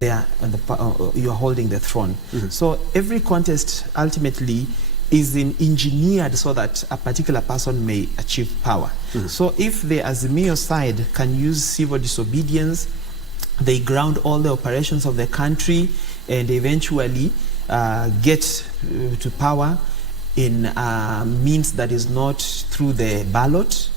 there on the you're holding the throne. So every contest ultimately is engineered so that a particular person may achieve power. So if the Azimio side can use civil disobedience, they ground all the operations of the country and eventually get to power in means that is not through the ballot,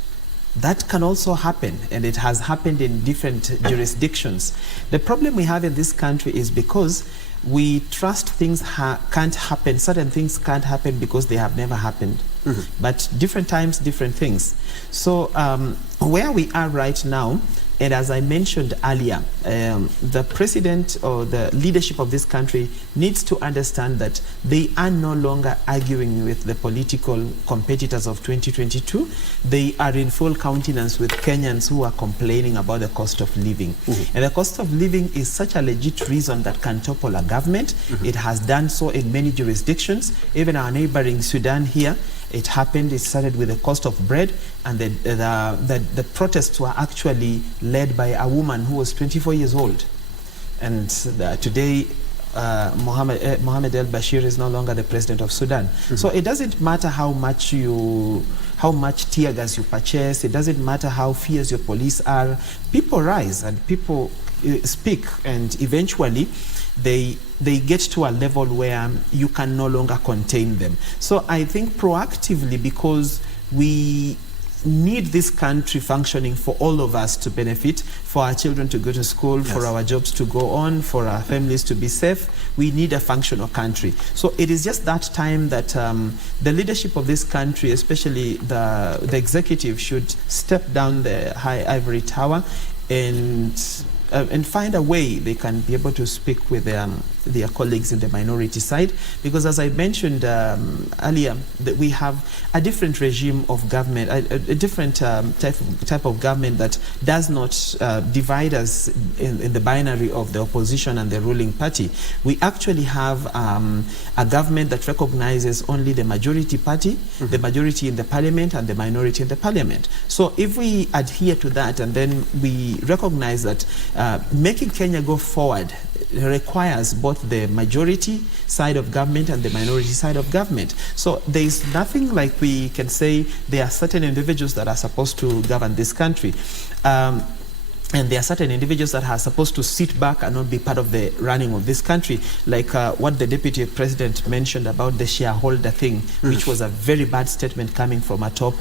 that can also happen, and it has happened in different jurisdictions. The problem we have in this country is because we trust things can't happen, certain things can't happen because they have never happened. But different times, different things. So where we are right now, and as I mentioned earlier, the president or the leadership of this country needs to understand that they are no longer arguing with the political competitors of 2022. They are in full countenance with Kenyans who are complaining about the cost of living. And the cost of living is such a legit reason that can topple a government. It has done so in many jurisdictions. Even our neighboring Sudan here, it happened. It started with the cost of bread, and the protests were actually led by a woman who was 24 years old. And today, Mohamed al-Bashir is no longer the president of Sudan. So it doesn't matter how much tear gas you purchase. It doesn't matter how fierce your police are. People rise and people speak, and eventually they get to a level where you can no longer contain them. So I think proactively, because we need this country functioning for all of us to benefit, for our children to go to school, for our jobs to go on, for our families to be safe, we need a functional country. So it is just that time that the leadership of this country, especially the executive, should step down the high ivory tower and find a way they can be able to speak with their colleagues in the minority side, because as I mentioned earlier, that we have a different regime of government, a different type of government that does not divide us in the binary of the opposition and the ruling party. We actually have a government that recognizes only the majority party, the majority in the parliament, and the minority in the parliament. So if we adhere to that, and then we recognize that making Kenya go forward requires both the majority side of government and the minority side of government. So there is nothing like we can say there are certain individuals that are supposed to govern this country. And there are certain individuals that are supposed to sit back and not be part of the running of this country, like what the deputy president mentioned about the shareholder thing, which was a very bad statement coming from a top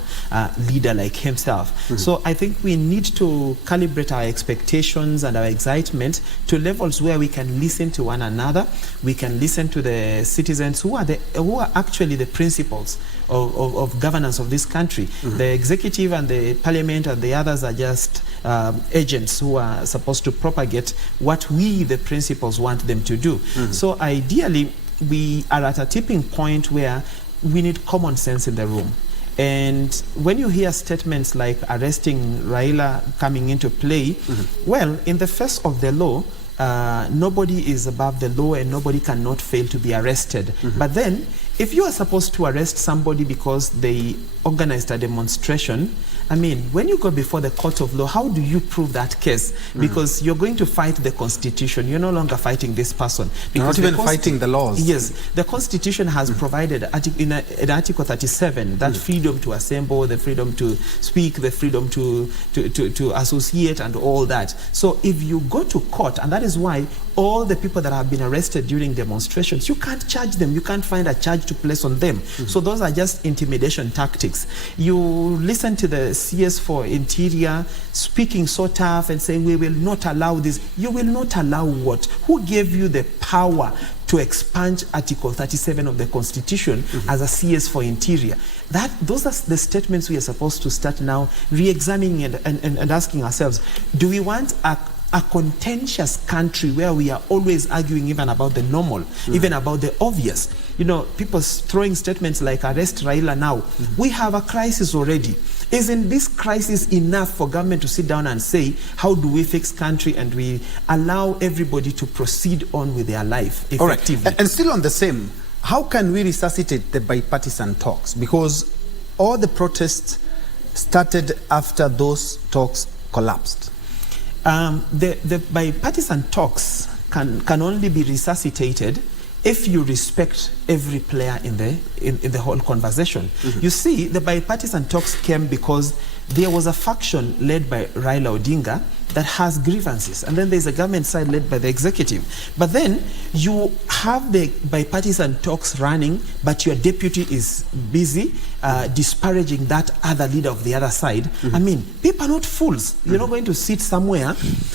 leader like himself. So I think we need to calibrate our expectations and our excitement to levels where we can listen to one another. We can listen to the citizens who are actually the principals of governance of this country. The executive and the parliament and the others are just agents who are supposed to propagate what we, the principals, want them to do. So ideally, we are at a tipping point where we need common sense in the room. And when you hear statements like arresting Raila coming into play, well, in the face of the law, nobody is above the law and nobody cannot fail to be arrested. But then, if you are supposed to arrest somebody because they organized a demonstration, I mean, when you go before the court of law, how do you prove that case? Because you're going to fight the Constitution. You're no longer fighting this person. Because you're not even fighting the laws. Yes. The Constitution has provided in Article 37 that freedom to assemble, the freedom to speak, the freedom to associate and all that. So if you go to court, and that is why all the people that have been arrested during demonstrations, you can't charge them. You can't find a charge to place on them. So those are just intimidation tactics. You listen to the CS for Interior speaking so tough and saying, we will not allow this. You will not allow what? Who gave you the power to expunge Article 37 of the Constitution as a CS for Interior? Those are the statements we are supposed to start now re-examining and asking ourselves, do we want a contentious country where we are always arguing even about the normal, even about the obvious? You know, people throwing statements like arrest Raila now. We have a crisis already. Isn't this crisis enough for government to sit down and say, how do we fix country and we allow everybody to proceed on with their life effectively? All right. And still on the same, how can we resuscitate the bipartisan talks? Because all the protests started after those talks collapsed. The bipartisan talks can only be resuscitated if you respect every player in the whole conversation. You see, the bipartisan talks came because there was a faction led by Raila Odinga that has grievances, and then there's a government side led by the executive. But then you have the bipartisan talks running, but your deputy is busy disparaging that other leader of the other side. I mean, people are not fools. You're not going to sit somewhere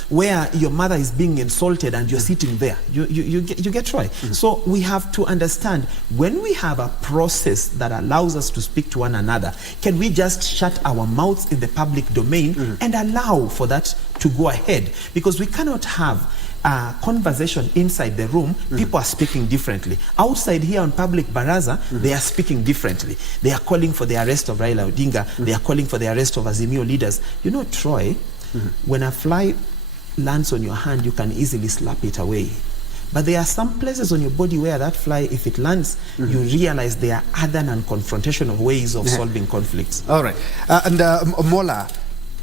where your mother is being insulted and you're sitting there. You get right. So we have to understand, when we have a process that allows us to speak to one another, can we just shut our mouths in the public domain and allow for that to go ahead? Because we cannot have a conversation inside the room. People are speaking differently. Outside here on public baraza, they are speaking differently. They are calling for the arrest of Raila Odinga. They are calling for the arrest of Azimio leaders. You know, Troy, when a fly lands on your hand, you can easily slap it away. But there are some places on your body where that fly, if it lands, you realize there are other non-confrontational ways of solving conflicts. All right. Mola,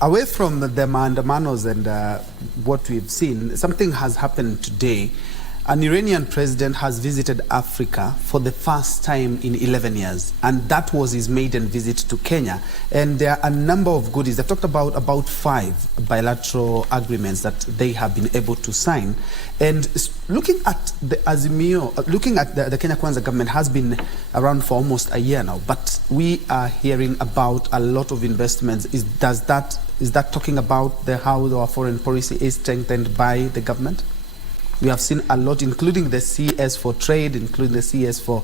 away from the manos and what we've seen, something has happened today. An Iranian president has visited Africa for the first time in 11 years, and that was his maiden visit to Kenya. And there are a number of goodies. They've talked about 5 bilateral agreements that they have been able to sign. And looking at the Azimio, looking at the Kenya Kwanza government has been around for almost a year now, but we are hearing about a lot of investments. Is that talking about how our foreign policy is strengthened by the government? We have seen a lot, including the CS for trade, including the CS for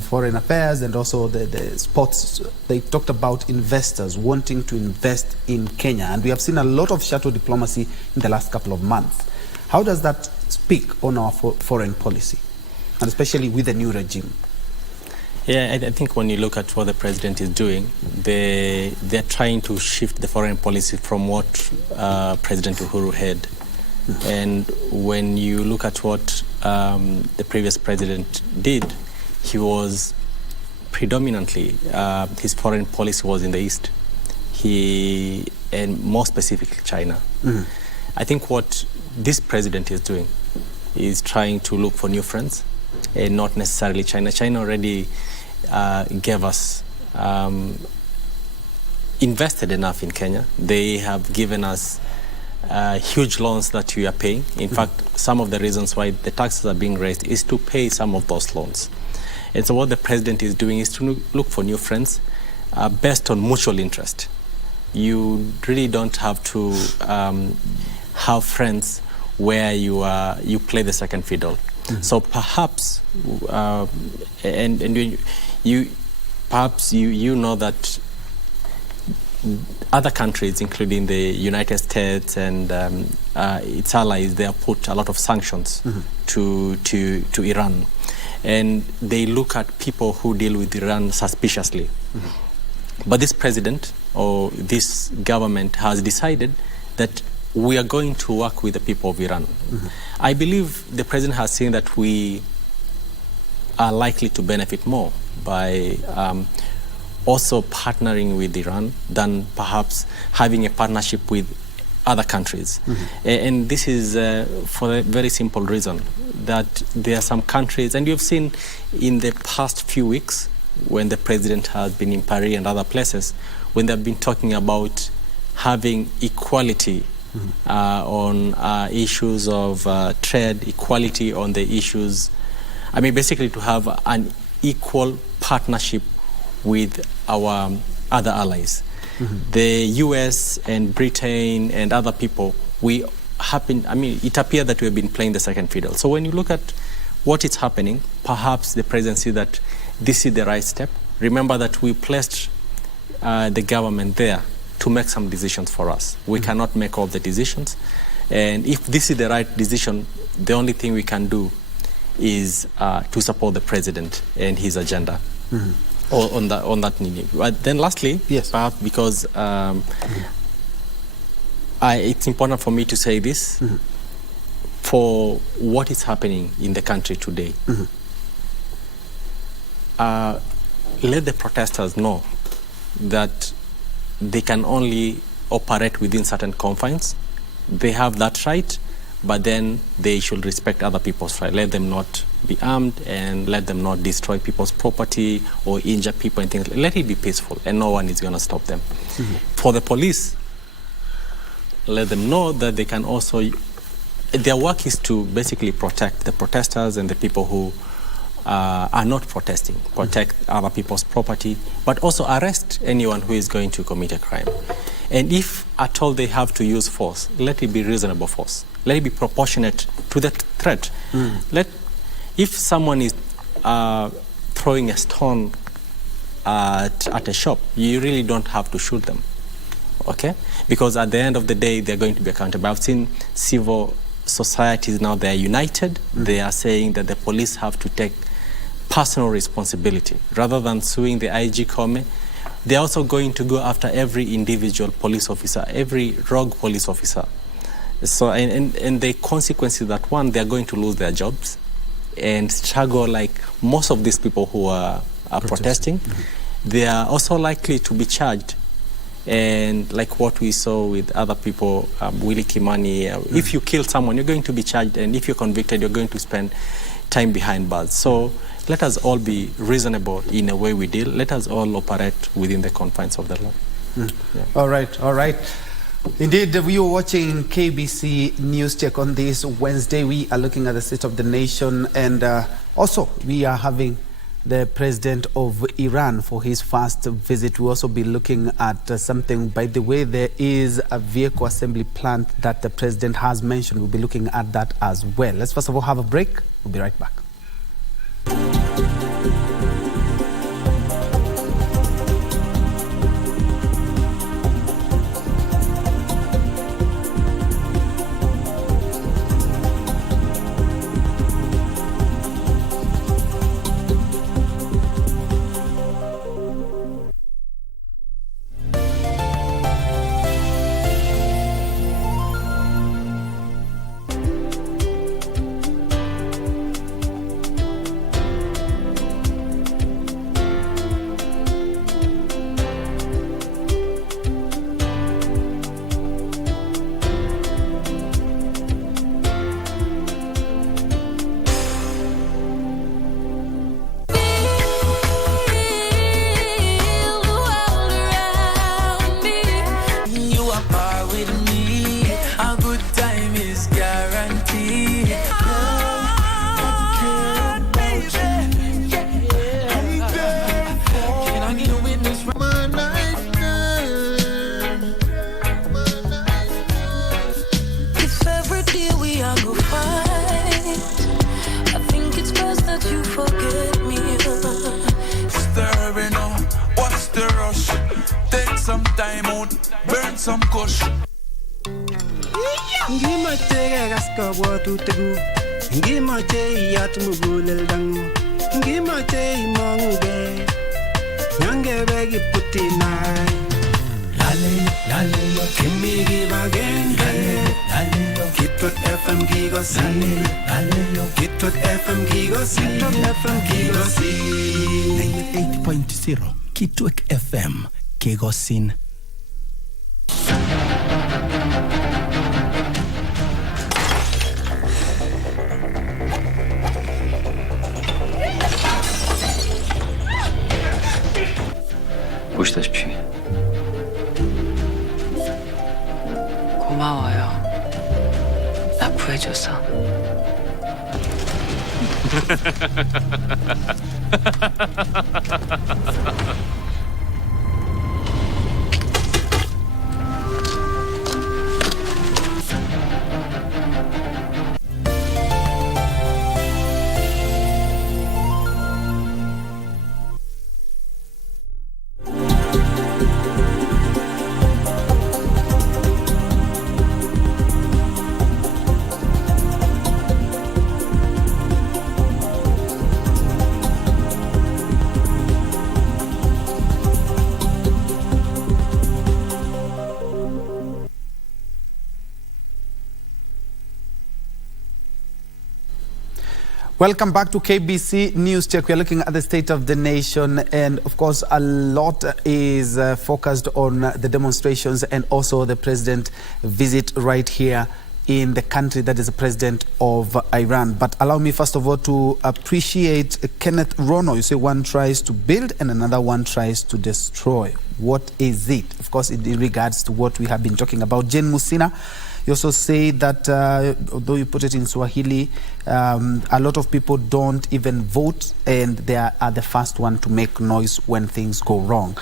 foreign affairs, and also the sports. They talked about investors wanting to invest in Kenya, and we have seen a lot of shuttle diplomacy in the last couple of months. How does that speak on our foreign policy, and especially with the new regime? Yeah, I think when you look at what the president is doing, they're trying to shift the foreign policy from what President Uhuru had. And when you look at what the previous president did, he was predominantly, his foreign policy was in the East, and more specifically China. I think what this president is doing is trying to look for new friends, and not necessarily China. China already gave us, invested enough in Kenya. They have given us huge loans that we are paying. In fact, some of the reasons why the taxes are being raised is to pay some of those loans. And so what the president is doing is to look for new friends based on mutual interest. You really don't have to have friends where you play the second fiddle. So perhaps, perhaps you know that other countries, including the United States and its allies, they have put a lot of sanctions to Iran. And they look at people who deal with Iran suspiciously. But this president or this government has decided that we are going to work with the people of Iran. I believe the president has seen that we are likely to benefit more by also partnering with Iran than perhaps having a partnership with other countries. And this is for a very simple reason, that there are some countries, and you've seen in the past few weeks when the president has been in Paris and other places, when they've been talking about having equality on issues of trade, equality on the issues, I mean, basically to have an equal partnership with our other allies. The US and Britain and other people, it appears that we have been playing the second fiddle. So when you look at what is happening, perhaps the president sees that this is the right step. Remember that we placed the government there to make some decisions for us. We cannot make all the decisions. And if this is the right decision, the only thing we can do is to support the president and his agenda. On that meaning. But then lastly, yes, perhaps because it's important for me to say this, for what is happening in the country today, let the protesters know that they can only operate within certain confines. They have that right, but then they should respect other people's rights. Let them not be armed and let them not destroy people's property or injure people and things. Let it be peaceful, and no one is going to stop them. For the police, let them know that they can also, their work is to basically protect the protesters and the people who are not protesting, protect other people's property, but also arrest anyone who is going to commit a crime. And if at all they have to use force, let it be reasonable force. Let it be proportionate to the threat. If someone is throwing a stone at a shop, you really don't have to shoot them, okay? Because at the end of the day, they're going to be accountable. I've seen civil societies now, they're united. They are saying that the police have to take personal responsibility. Rather than suing the IG Kome, they're also going to go after every individual police officer, every rogue police officer. So, and the consequences that, one, they're going to lose their jobs and struggle like most of these people who are protesting. They are also likely to be charged. And like what we saw with other people, Willie Kimani, if you kill someone, you're going to be charged. And if you're convicted, you're going to spend time behind bars. So let us all be reasonable in the way we deal. Let us all operate within the confines of the law. Yeah. All right. Indeed, we are watching KBC News Check on this Wednesday. We are looking at the state of the nation, and also we are having the president of Iran for his first visit. We'll also be looking at something. By the way, there is a vehicle assembly plant that the president has mentioned. We'll be looking at that as well. Let's first of all have a break. We'll be right back. Kitwek FM Kegosin. 보시다시피 고마워요. 나 구해줘서. Welcome back to KBC News Check. We are looking at the state of the nation, and of course a lot is focused on the demonstrations and also the president visit right here in the country that is the president of Iran. But allow me first of all to appreciate Kenneth Rono. You say one tries to build and another one tries to destroy. What is it? Of course, in regards to what we have been talking about. Jane Musina, you also say that, although you put it in Swahili, a lot of people don't even vote, and they are the first one to make noise when things go wrong.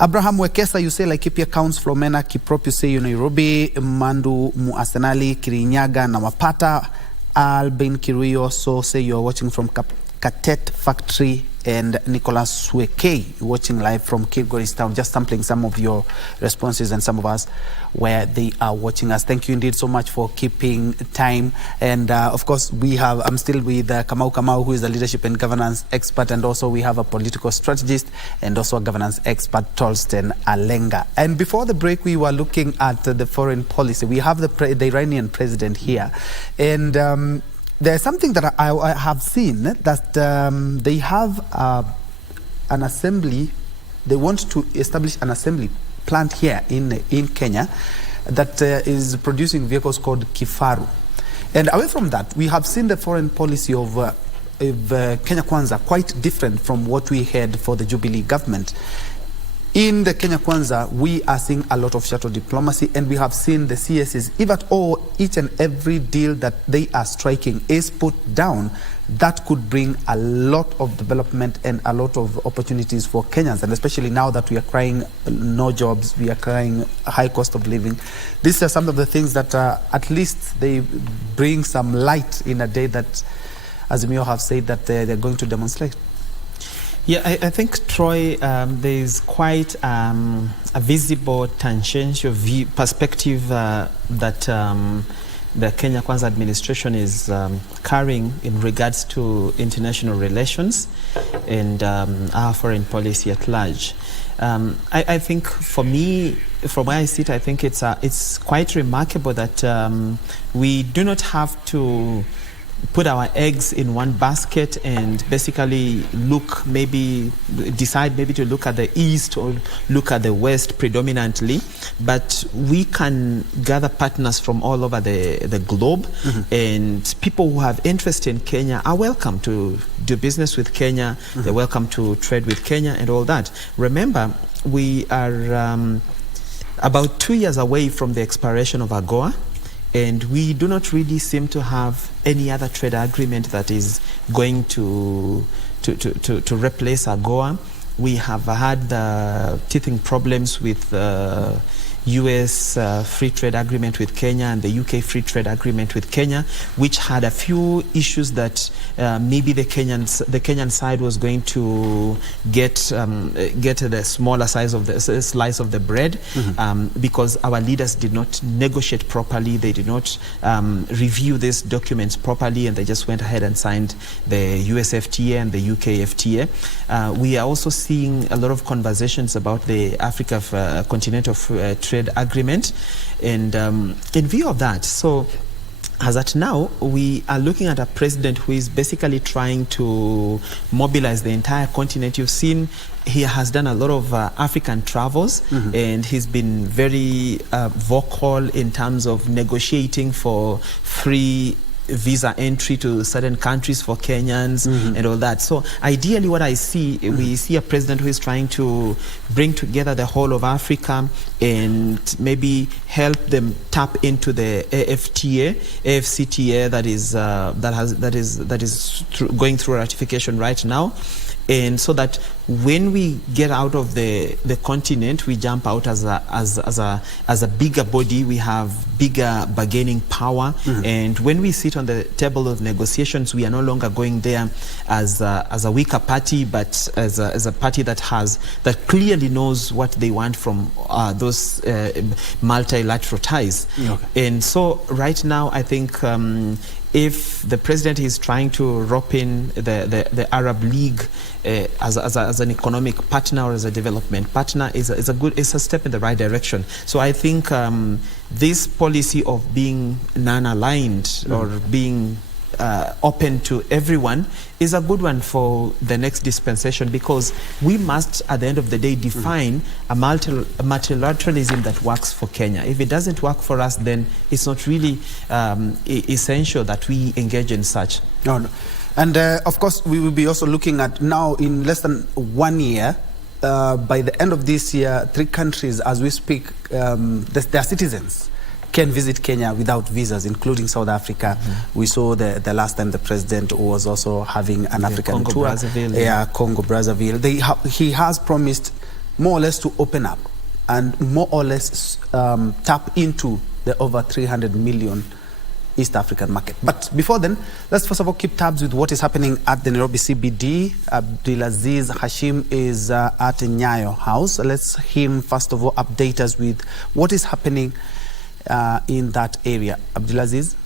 Abraham Wekesa, you say Laikipia counts, Flomena Kiprop, you say you Nairobi, Mandu Muasenali, Kirinyaga, Nawapata, Albin Kiruyo, so say you're watching from Katet Factory, and Nicholas Sweke watching live from Kilgoris Town, just sampling some of your responses and some of us where they are watching us. Thank you indeed so much for keeping time. And of course, I'm still with Kamau, who is a leadership and governance expert, and also we have a political strategist and also a governance expert, Tolsten Alenga. And before the break, we were looking at the foreign policy. We have the Iranian president here, and there's something that I have seen, that they have an assembly. They want to establish an assembly plant here in Kenya that is producing vehicles called Kifaru. And away from that, we have seen the foreign policy of Kenya Kwanza quite different from what we had for the Jubilee government. In the Kenya Kwanza, we are seeing a lot of shuttle diplomacy, and we have seen the CSs, if at all, each and every deal that they are striking is put down. That could bring a lot of development and a lot of opportunities for Kenyans, and especially now that we are crying no jobs, we are crying a high cost of living. These are some of the things that at least they bring some light in a day that, as Azimio have said, that they're going to demonstrate. Yeah, I think, Troy, there's quite a visible tangential perspective that the Kenya Kwanza administration is carrying in regards to international relations and our foreign policy at large. I think, for me, from where I sit, I think it's quite remarkable that we do not have to put our eggs in one basket and basically decide maybe to look at the East or look at the West predominantly, but we can gather partners from all over the globe, and people who have interest in Kenya are welcome to do business with Kenya, they're welcome to trade with Kenya and all that. Remember, we are about 2 years away from the expiration of AGOA, and we do not really seem to have any other trade agreement that is going to replace AGOA. We have had teething problems with US free trade agreement with Kenya and the UK free trade agreement with Kenya, which had a few issues that maybe the Kenyan side was going to get the smaller size of the slice of the bread, because our leaders did not negotiate properly. They did not review these documents properly, and they just went ahead and signed the US FTA and the UK FTA. We are also seeing a lot of conversations about the Africa Continental Trade Agreement, and in view of that, so as at now, we are looking at a president who is basically trying to mobilize the entire continent. You've seen he has done a lot of African travels, and he's been very vocal in terms of negotiating for free visa entry to certain countries for Kenyans and all that. So ideally what I see, we see a president who is trying to bring together the whole of Africa and maybe help them tap into the AFCTA that is going through ratification right now. And so that when we get out of the continent, we jump out as a bigger body. We have bigger bargaining power, and when we sit on the table of negotiations, we are no longer going there as a weaker party, but as a party that clearly knows what they want from those multilateral ties. And so right now, I think if the president is trying to rope in the Arab League as an economic partner or as a development partner, is a step in the right direction. So I think this policy of being non-aligned or being open to everyone is a good one for the next dispensation, because we must, at the end of the day, define a multilateralism that works for Kenya. If it doesn't work for us, then it's not really essential that we engage in such. No. And of course, we will be also looking at now, in less than 1 year, by the end of this year, 3 countries, as we speak, their citizens can visit Kenya without visas, including South Africa. We saw the last time the president was also having an African tour. Congo-Brazzaville. Congo-Brazzaville. He has promised more or less to open up and more or less tap into the over 300 million East African market. But before then, let's first of all keep tabs with what is happening at the Nairobi CBD. Abdulaziz Hashim is at Nyayo House. Let's him first of all update us with what is happening in that area. Abdulaziz.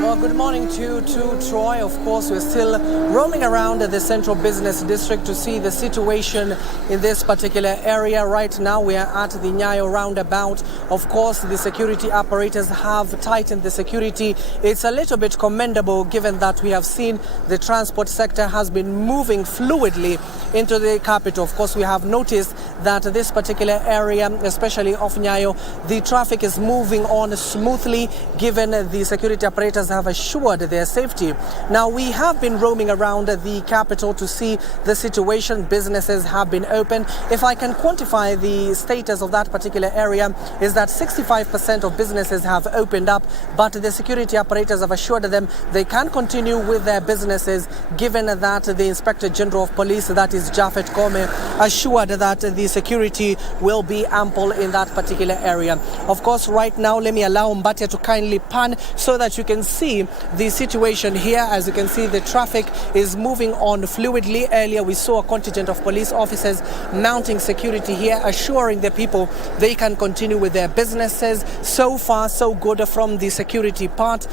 Well, good morning to you too, Troy. Of course, we're still roaming around the central business district to see the situation in this particular area. Right now, we are at the Nyayo roundabout. Of course, the security apparatus have tightened the security. It's a little bit commendable, given that we have seen the transport sector has been moving fluidly into the capital. Of course, we have noticed that this particular area, especially off Nyayo, the traffic is moving on smoothly, given the security apparatus have assured their safety. Now, we have been roaming around the capital to see the situation. Businesses have been open. If I can quantify the status of that particular area, is that 65% of businesses have opened up, but the security apparatus have assured them they can continue with their businesses, given that the Inspector General of Police, that is Japhet Kome, assured that the security will be ample in that particular area. Of course, right now, let me allow Mbatia to kindly pan so that you can see the situation here. As you can see, the traffic is moving on fluidly. Earlier, we saw a contingent of police officers mounting security here, assuring the people they can continue with their businesses. So far, so good from the security part.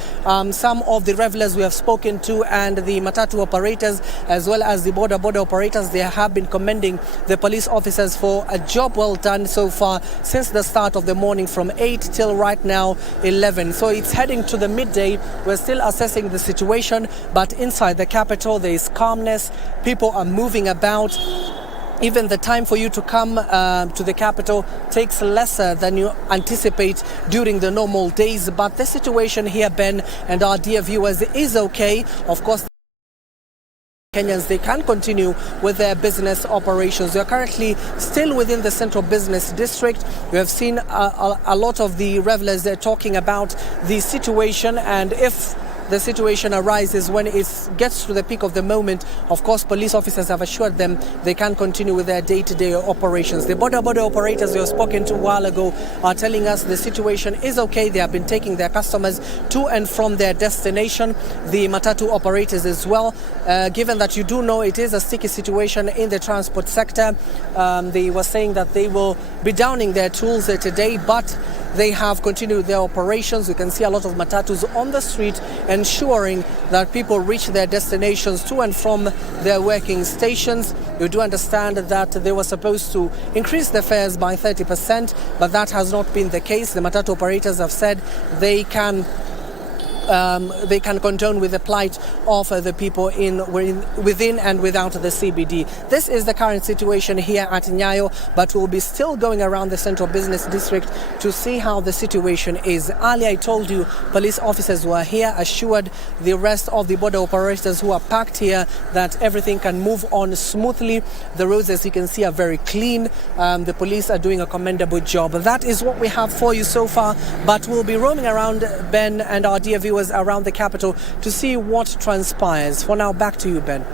Some of the revelers we have spoken to and the matatu operators, as well as the border operators, they have been commending the police officers for a job well done so far since the start of the morning, from 8 till right now 11. So it's heading to the midday. We're still assessing the situation, but inside the capital there is calmness. People are moving about. Even the time for you to come to the capital takes lesser than you anticipate during the normal days. But the situation here, Ben, and our dear viewers, is okay. Of course, Kenyans, they can continue with their business operations. We are currently still within the central business district. We have seen a lot of the revelers there talking about the situation, and if the situation arises when it gets to the peak of the moment, of course, police officers have assured them they can continue with their day-to-day operations. The border operators we have spoken to a while ago are telling us the situation is okay. They have been taking their customers to and from their destination. The matatu operators as well. Given that you do know it is a sticky situation in the transport sector, they were saying that they will be downing their tools today, but they have continued their operations. You can see a lot of matatus on the street, ensuring that people reach their destinations to and from their working stations. You do understand that they were supposed to increase the fares by 30%, but that has not been the case. The matatu operators have said they can condone with the plight of the people within and without the CBD. This is the current situation here at Nyayo, but we'll be still going around the central business district to see how the situation is. Earlier, I told you police officers were here, assured the rest of the border operators who are packed here that everything can move on smoothly. The roads, as you can see, are very clean. The police are doing a commendable job. That is what we have for you so far, but we'll be roaming around, Ben, and our dear viewers around the capital to see what transpires. For now, back to you, Ben.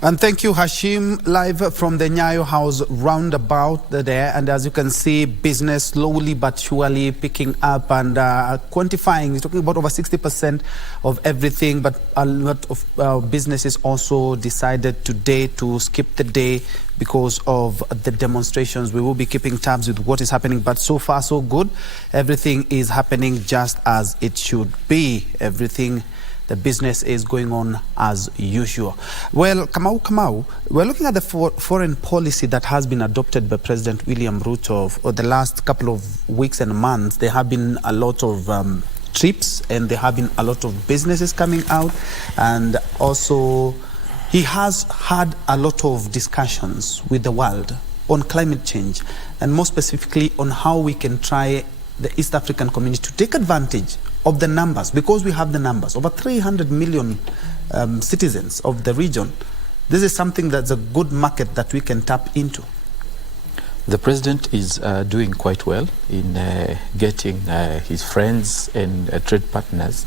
And thank you, Hashim, live from the Nyayo House roundabout there. And as you can see, business slowly but surely picking up and quantifying. He's talking about over 60% of everything, but a lot of businesses also decided today to skip the day because of the demonstrations. We will be keeping tabs with what is happening, but so far so good. Everything is happening just as it should be. Everything the business is going on as usual. Well, Kamau, we're looking at the foreign policy that has been adopted by President William Ruto for the last couple of weeks and months. There have been a lot of trips, and there have been a lot of businesses coming out, and also he has had a lot of discussions with the world on climate change, and more specifically on how we can try the East African community to take advantage of the numbers, because we have the numbers, over 300 million citizens of the region. This is something that's a good market that we can tap into. The president is doing quite well in getting his friends and trade partners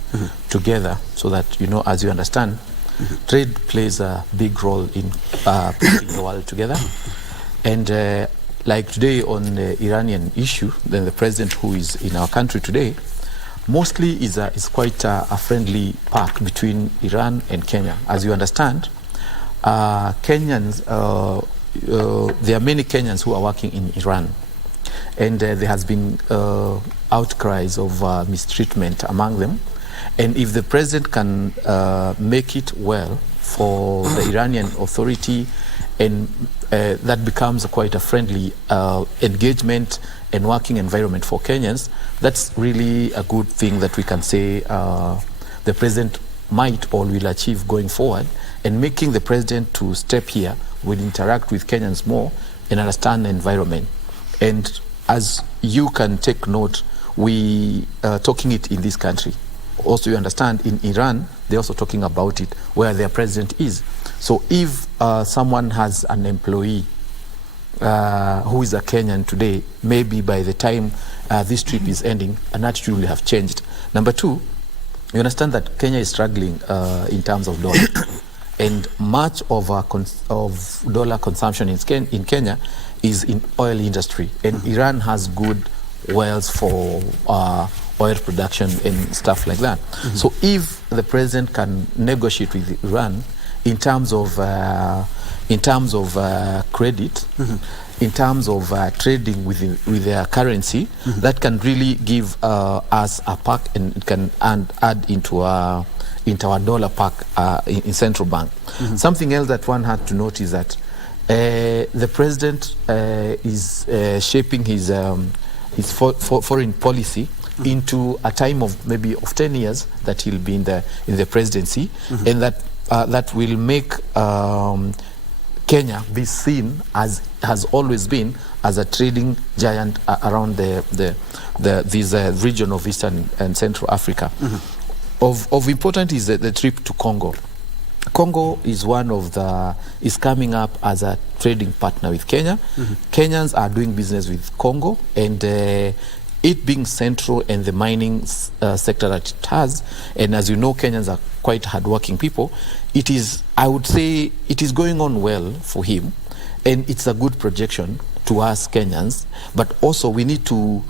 together, so that, you know, as you understand, trade plays a big role in putting the world together. And like today on the Iranian issue, then the president who is in our country today, mostly is quite a friendly pact between Iran and Kenya. As you understand, Kenyans, there are many Kenyans who are working in Iran, and there has been outcries of mistreatment among them. And if the president can make it well for the Iranian authority, and that becomes quite a friendly engagement and working environment for Kenyans, that's really a good thing that we can say the president might or will achieve going forward. And making the president to step here will interact with Kenyans more and understand the environment. And as you can take note, we are talking it in this country. Also, you understand, in Iran, they're also talking about it where their president is. So if someone has an employee who is a Kenyan today, maybe by the time this trip is ending, an attitude will have changed. Number two, you understand that Kenya is struggling in terms of dollar. And much of dollar consumption in Kenya is in oil industry. And Iran has good wells for oil production and stuff like that. So if the president can negotiate with Iran in terms of credit, in terms of trading with their currency, that can really give us a pack, and it can add into our dollar pack in central bank. Something else that one had to note is that the president is shaping his foreign policy into a time of maybe of 10 years that he'll be in the presidency, and that will make Kenya be seen as has always been as a trading giant around this region of Eastern and Central Africa. Of importance is the trip to Congo. Congo is is coming up as a trading partner with Kenya. Kenyans are doing business with Congo, and it being central and the mining sector that it has, and as you know, Kenyans are quite hardworking people. I would say it is going on well for him, and it's a good projection to us Kenyans. But also we need to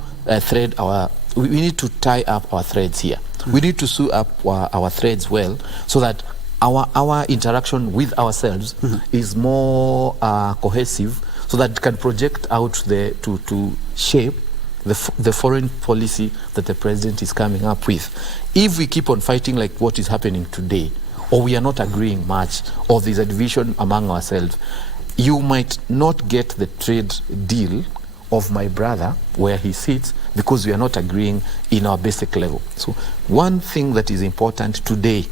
we need to tie up our threads here. We need to sew up our threads well, so that our interaction with ourselves is more cohesive, so that it can project out to shape the foreign policy that the president is coming up with. If we keep on fighting like what is happening today, or we are not agreeing much, or there's a division among ourselves, you might not get the trade deal of my brother where he sits, because we are not agreeing in our basic level. So one thing that is important today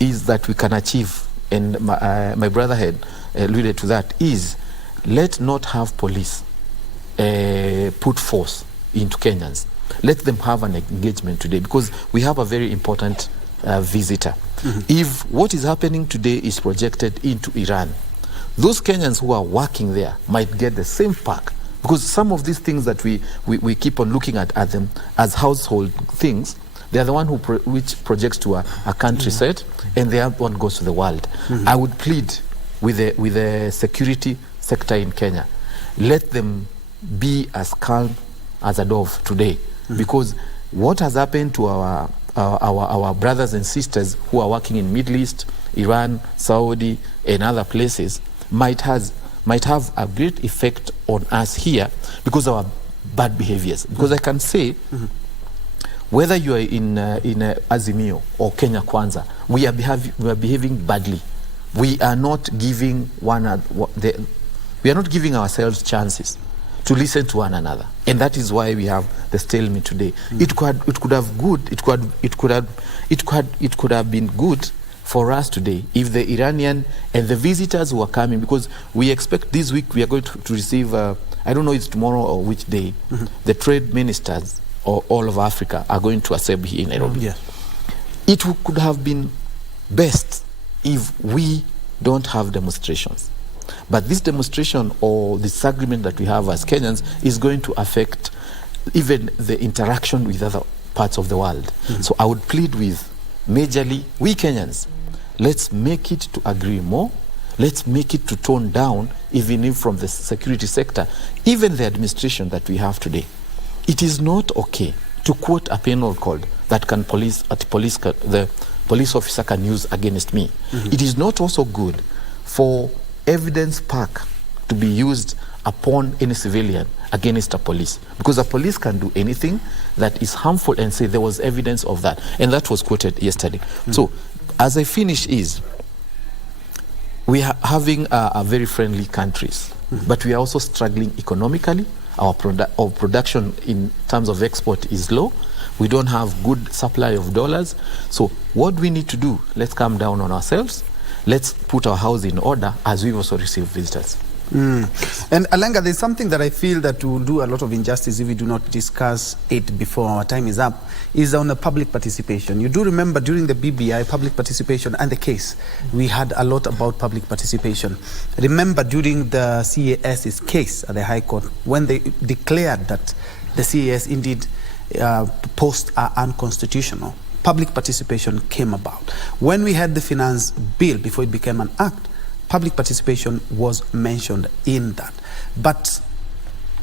is that we can achieve, and my brother had alluded to that, is let not have police put force into Kenyans. Let them have an engagement today, because we have a very important visitor. If what is happening today is projected into Iran, those Kenyans who are working there might get the same pack, because some of these things that we keep on looking at them as household things, they are the one which projects to a country set, and the other one goes to the world. I would plead with the security sector in Kenya, let them be as calm as a dove today, because what has happened to our brothers and sisters who are working in Middle East, Iran, Saudi, and other places might have a great effect on us here because of our bad behaviors. Because I can say, whether you are in Azimio or Kenya Kwanza, we are behaving badly. We are not giving we are not giving ourselves chances to listen to one another, and that is why we have the stalemate today. It could have been good for us today if the Iranian and the visitors who are coming, because we expect this week we are going to receive, I don't know it's tomorrow or which day, the trade ministers of all of Africa are going to assemble here in Nairobi. Yes. It could have been best if we don't have demonstrations. But this demonstration or this agreement that we have as Kenyans is going to affect even the interaction with other parts of the world. So I would plead with majorly we Kenyans, let's make it to agree more. Let's make it to tone down, even if from the security sector, even the administration that we have today. It is not okay to quote a penal code that the police officer can use against me. It is not also good for evidence pack to be used upon any civilian against a police, because a police can do anything that is harmful and say there was evidence of that, and that was quoted yesterday. So as I finish is, we are having a very friendly countries, but we are also struggling economically. Our production in terms of export is low. We don't have good supply of dollars. So what we need to do, let's calm down on ourselves. Let's put our house in order as we also receive visitors. And Alenga, there's something that I feel that will do a lot of injustice if we do not discuss it before our time is up, is on the public participation. You do remember during the BBI, public participation and the case, we had a lot about public participation. Remember during the CAS's case at the High Court, when they declared that the CAS indeed posts are unconstitutional, public participation came about. When we had the finance bill before it became an act, public participation was mentioned in that. But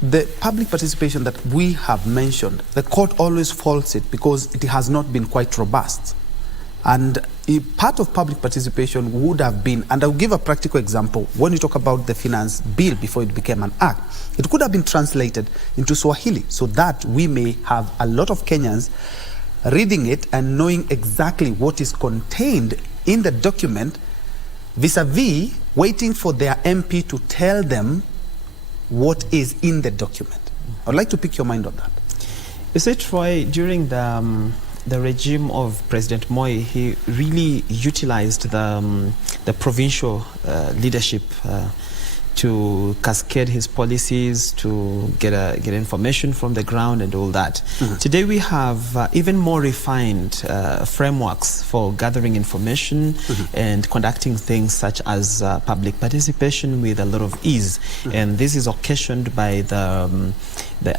the public participation that we have mentioned, the court always faults it because it has not been quite robust. And part of public participation would have been, and I'll give a practical example, when you talk about the finance bill before it became an act, it could have been translated into Swahili so that we may have a lot of Kenyans reading it and knowing exactly what is contained in the document, vis-a-vis waiting for their MP to tell them what is in the document. I'd like to pick your mind on that. You see, Troy, during the regime of President Moi, he really utilized the provincial leadership to cascade his policies, to get information from the ground and all that. Today we have even more refined frameworks for gathering information and conducting things such as public participation with a lot of ease. And this is occasioned by the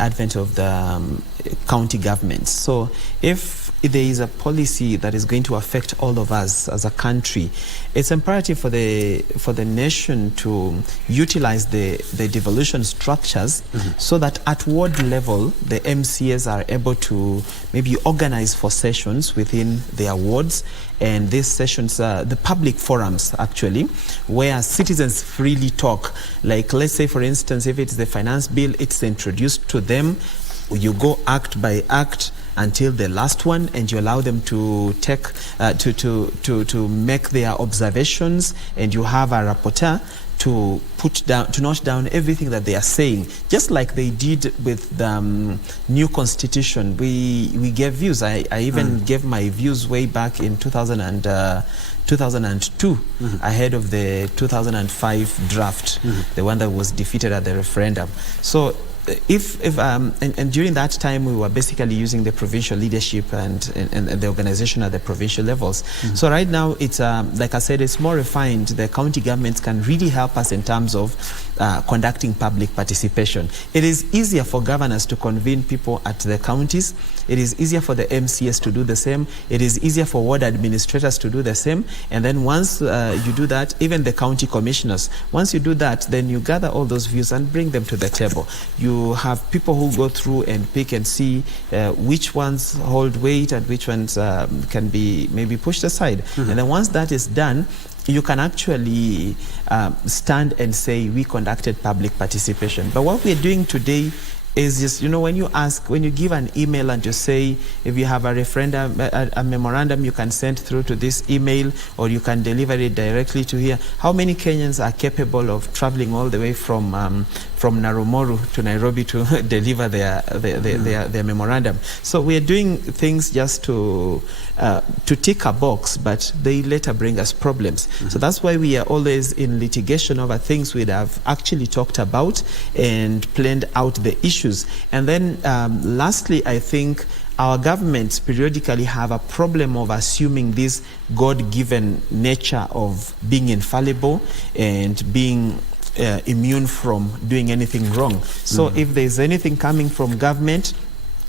advent of the county governments. So if there is a policy that is going to affect all of us as a country, it's imperative for the nation to utilize the devolution structures so that at ward level the MCAs are able to maybe organize for sessions within their wards, and these sessions are the public forums actually, where citizens freely talk. Like, let's say for instance, if it's the finance bill, it's introduced to them, you go act by act until the last one, and you allow them to take to make their observations, and you have a rapporteur to note down everything that they are saying, just like they did with the new constitution. We gave views. I even gave my views way back in 2002, ahead of the 2005 draft, the one that was defeated at the referendum. So and during that time we were basically using the provincial leadership and the organization at the provincial levels. So right now it's like I said, it's more refined. The county governments can really help us in terms of conducting public participation. It is easier for governors to convene people at the counties. It is easier for the MCS to do the same. It is easier for ward administrators to do the same. And then once you do that, even the county commissioners, once you do that, then you gather all those views and bring them to the table. You have people who go through and pick and see which ones hold weight and which ones can be maybe pushed aside. And then once that is done, you can actually stand and say we conducted public participation. But what we're doing today is just, when you give an email and you say, if you have a referendum, a memorandum, you can send through to this email, or you can deliver it directly to here. How many Kenyans are capable of traveling all the way from Narumoru to Nairobi to deliver their memorandum? So we are doing things just to tick a box, but they later bring us problems. So that's why we are always in litigation over things we have actually talked about and planned out the issues. And then lastly, I think our governments periodically have a problem of assuming this God-given nature of being infallible and being immune from doing anything wrong. So if there's anything coming from government,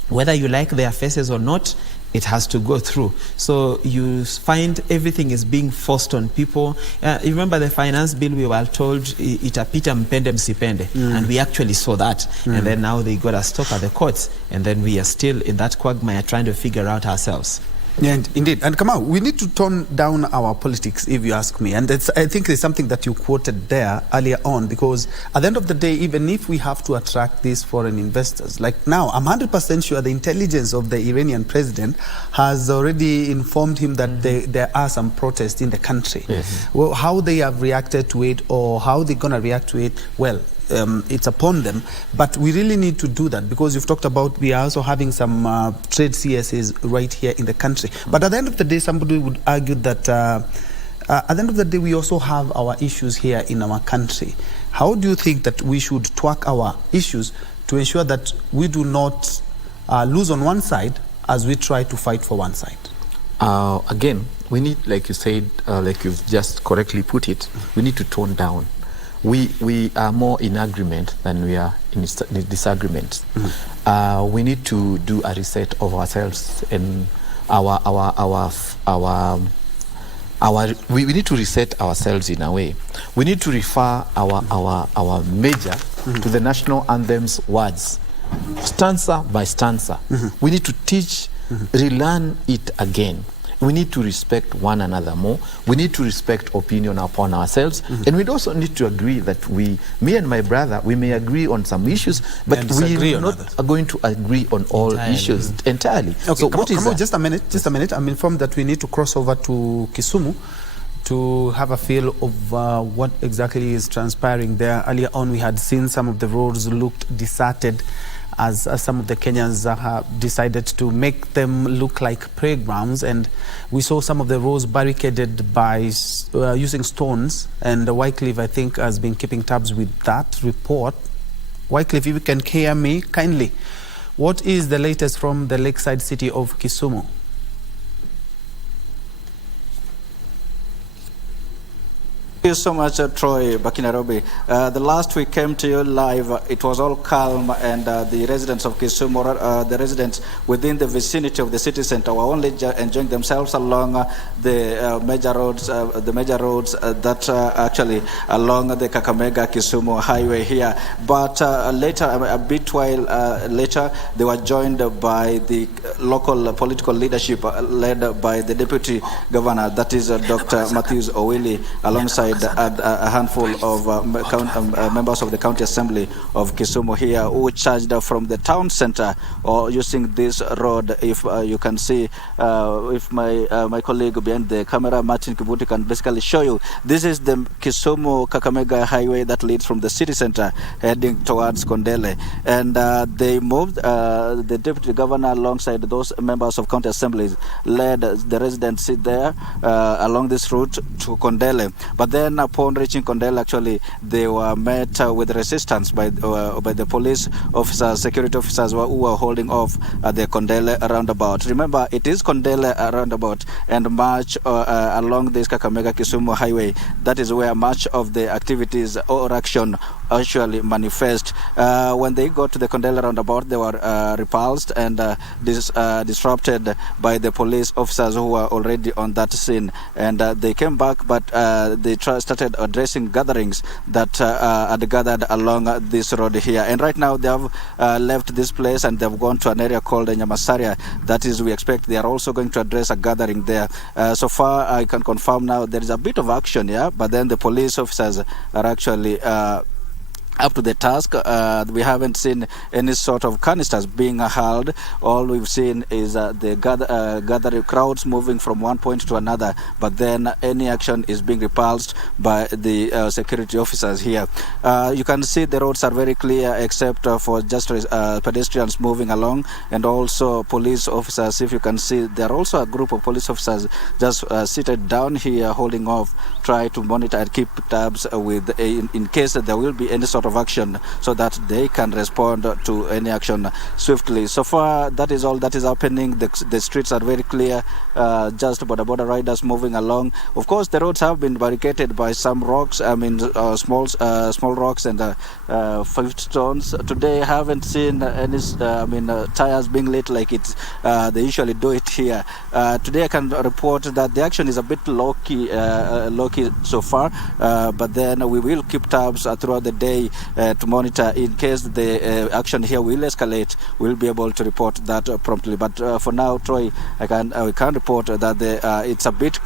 whether you like their faces or not, it has to go through. So you find everything is being forced on people. You remember the finance bill, we were told itapita mpende msipende, and we actually saw that. And then now they got us stuck at the courts, and then we are still in that quagmire trying to figure out ourselves. Yeah, indeed. And Kamau, we need to tone down our politics, if you ask me. And I think there's something that you quoted there earlier on, because at the end of the day, even if we have to attract these foreign investors, like now, I'm 100% sure the intelligence of the Iranian president has already informed him that there are some protests in the country. Yes. Well, how they have reacted to it, or how they're going to react to it, well, it's upon them, but we really need to do that, because you've talked about we are also having some trade CSAs right here in the country. But at the end of the day, somebody would argue that at the end of the day, we also have our issues here in our country. How do you think that we should twerk our issues to ensure that we do not lose on one side as we try to fight for one side? Again, we need, like you said, like you've just correctly put it, we need to tone down. We are more in agreement than we are in disagreement. We need to do a reset of ourselves, and we need to reset ourselves in a way. We need to refer our major to the national anthem's words, stanza by stanza. We need to teach, relearn it again. We need to respect one another more. We need to respect opinion upon ourselves. And we also need to agree that me and my brother, we may agree on some issues, but we are not going to agree on all issues entirely. Okay, so what is that? Just a minute. I'm informed that we need to cross over to Kisumu to have a feel of what exactly is transpiring there. Earlier on, we had seen some of the roads looked deserted, as some of the Kenyans decided to make them look like playgrounds, and we saw some of the roads barricaded by using stones, and Wycliffe, I think, has been keeping tabs with that report. Wycliffe, if you can hear me kindly, what is the latest from the lakeside city of Kisumu? Thank you so much, Troy, back in Nairobi. The last we came to you live, it was all calm, and the residents of Kisumu, the residents within the vicinity of the city center, were only enjoying themselves along the major roads that actually along the Kakamega-Kisumu highway here. But later, a bit while later, they were joined by the local political leadership led by the deputy governor, that is Dr. Matthews Owili, alongside a handful of members of the county assembly of Kisumu here, who charged from the town center or using this road. If you can see, if my colleague behind the camera, Martin Kibuti, can basically show you, this is the Kisumu-Kakamega highway that leads from the city center heading towards Kondele. And they moved, the deputy governor alongside those members of county assemblies led the residents there along this route to Kondele. But then upon reaching Kondele, actually, they were met with resistance by the police officers, security officers who were holding off at the Kondele roundabout. Remember, it is Kondele roundabout, and much along this Kakamega-Kisumu highway, that is where much of the activities or action actually manifest. When they got to the Kondele roundabout, they were repulsed and disrupted by the police officers who were already on that scene. And they came back, but they started addressing gatherings that had gathered along this road here. And right now they have left this place and they've gone to an area called Nyamasaria. That is, we expect they are also going to address a gathering there. So far, I can confirm now there is a bit of action here, but then the police officers are actually up to the task. We haven't seen any sort of canisters being hurled. All we've seen is the gathering crowds moving from one point to another, but then any action is being repulsed by the security officers here. You can see the roads are very clear except for just pedestrians moving along, and also police officers. If you can see, there are also a group of police officers just seated down here holding off, try to monitor and keep tabs with in case there will be any sort of action, so that they can respond to any action swiftly. So far, that is all that is happening. The streets are very clear, just border riders moving along. Of course, the roads have been barricaded by some rocks, small rocks and 5 stones. Today, I haven't seen any tires being lit like they usually do it here. Today, I can report that the action is a bit low-key so far, but then we will keep tabs throughout the day to monitor. In case the action here will escalate, we'll be able to report that promptly. But for now, Troy, we can report that it's a bit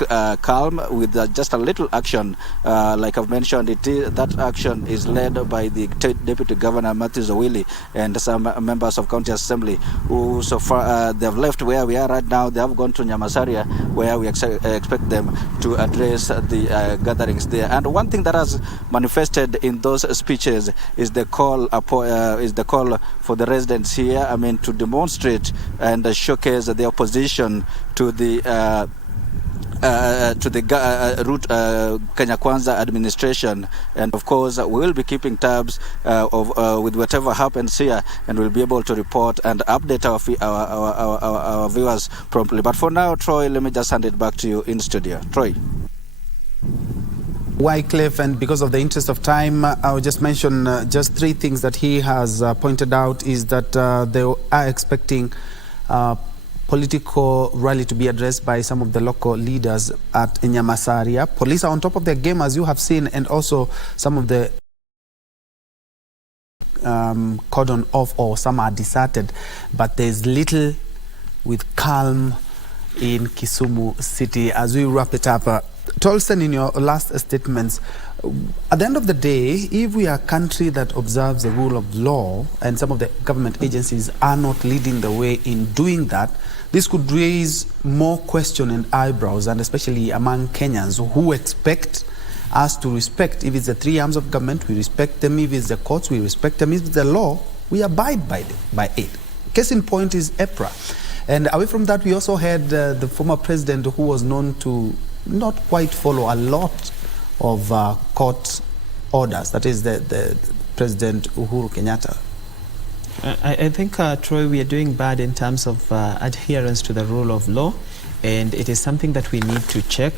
calm with just a little action. Like I've mentioned, that action is led by the Deputy Governor Matthew Zawili and some members of County Assembly, who so far they've left where we are right now. They have gone to Nyamasaria, where we expect them to address the gatherings there. And one thing that has manifested in those speeches is the call for the residents here, to demonstrate and showcase their opposition to the Kenya Kwanza administration. And of course, we will be keeping tabs with whatever happens here, and we'll be able to report and update our viewers promptly. But for now, Troy, let me just hand it back to you in studio. Troy. Wycliffe, and because of the interest of time, I'll just mention just 3 things that he has pointed out. Is that they are expecting political rally to be addressed by some of the local leaders at Nyamasaria. Police are on top of their game, as you have seen, and also some of the cordon off, or some are deserted, but there's little with calm in Kisumu city. As we wrap it up, Tolson, in your last statements, at the end of the day, if we are a country that observes the rule of law and some of the government agencies are not leading the way in doing that, this could raise more question and eyebrows, and especially among Kenyans who expect us to respect. If it's the 3 arms of government, we respect them. If it's the courts, we respect them. If it's the law, we abide by it. Case in point is EPRA. And away from that, we also had the former president, who was known to not quite follow a lot of court orders. That is the President Uhuru Kenyatta. I think, Troy, we are doing bad in terms of adherence to the rule of law, and it is something that we need to check,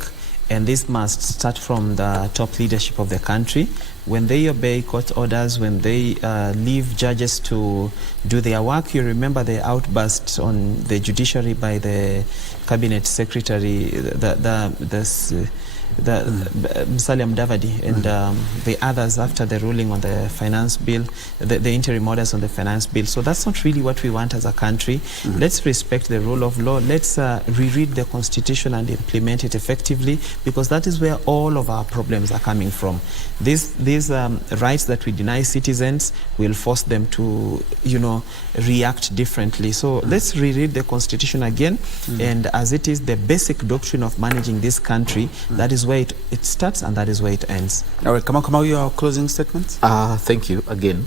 and this must start from the top leadership of the country. When they obey court orders, when they leave judges to do their work. You remember the outburst on the judiciary by the cabinet secretary, Musalia Mudavadi, and the others after the ruling on the finance bill, the interim orders on the finance bill. So that's not really what we want as a country. Let's respect the rule of law. Let's reread the constitution and implement it effectively, because that is where all of our problems are coming from. These rights that we deny citizens will force them to, react differently. So let's reread the constitution again, and as it is the basic doctrine of managing this country, that is where it starts and that is where it ends. All right, Kamau, your closing statements? Thank you again.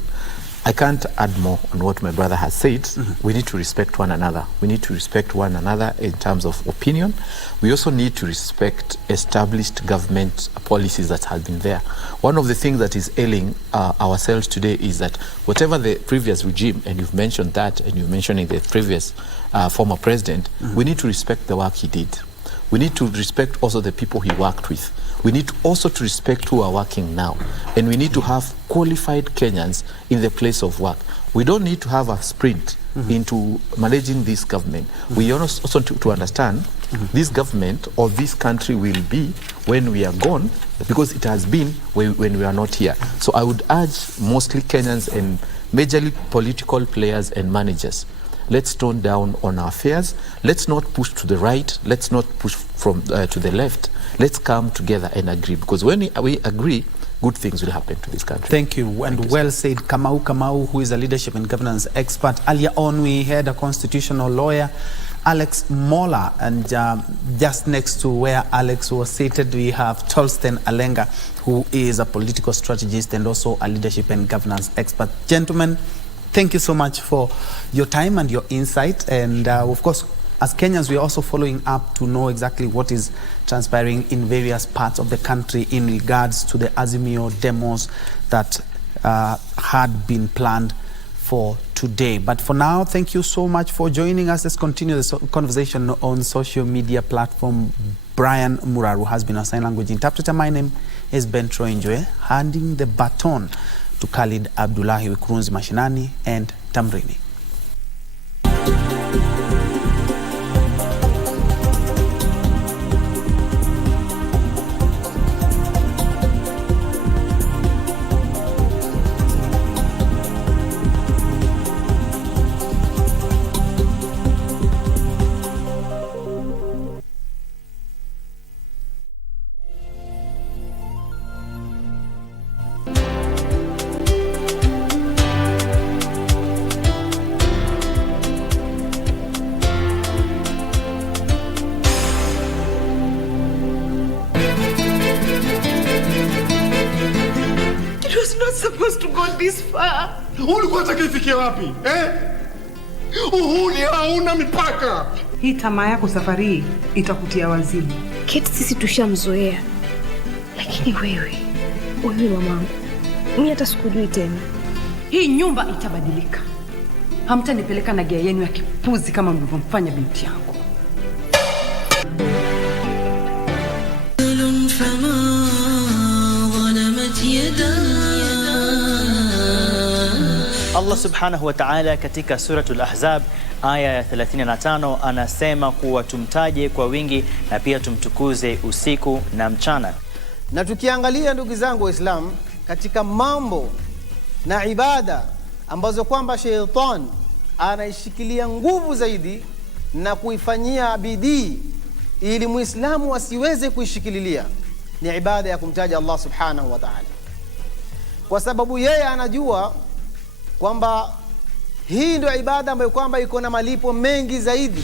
I can't add more on what my brother has said. We need to respect one another. We need to respect one another in terms of opinion. We also need to respect established government policies that have been there. One of the things that is ailing ourselves today is that whatever the previous regime, and you've mentioned that, and you're mentioning the previous former president, we need to respect the work he did. We need to respect also the people he worked with. We need also to respect who are working now. And we need to have qualified Kenyans in the place of work. We don't need to have a sprint into managing this government. We also to understand this government or this country will be when we are gone, because it has been when we are not here. So I would urge mostly Kenyans and majorly political players and managers, let's tone down on our fears. Let's not push to the right. Let's not push from to the left. Let's come together and agree, because when we agree, good things will happen to this country. Thank you. And well said, Kamau, who is a leadership and governance expert. Earlier on, we had a constitutional lawyer, Alex Mola, and just next to where Alex was seated, we have Tolsten Alenga, who is a political strategist and also a leadership and governance expert. Gentlemen, thank you so much for your time and your insight. And of course, as Kenyans, we are also following up to know exactly what is transpiring in various parts of the country in regards to the Azimio demos that had been planned for today. But for now, thank you so much for joining us. Let's continue the conversation on social media platform. Brian Muraru has been a sign language interpreter. My name is Ben Troy Njue, handing the baton to Khalid Abdullahi Wikurunzi Mashinani and Tamrini. Supposed to go this far. Ulikuwa unataka wapi? Uhuni hauna mipaka. Hii tamaa yako safari itakutia wazimu. Keti sisi tushamzoea. Lakini wewe mamangu, mimi hata sikujui tena. Hii nyumba itabadilika. Hamtanipeleka na gia yenu ya kipuzi kama mlivyomfanya binti yangu. Allah subhanahu wa ta'ala katika suratul Ahzab aya ya 35 anasema kuwa tumtaje kwa wingi na pia tumtukuze usiku na mchana. Na tukiangalia ndugu zangu Waislamu katika mambo na ibada ambazo kwamba sheitan anaishikilia nguvu zaidi na kuifanyia bidii ili Muislamu asiweze kuishikililia ni ibada ya kumtaja Allah subhanahu wa ta'ala. Kwa sababu yeye anajua kwamba hii ndio ibada ambayo kwamba iko na malipo mengi zaidi.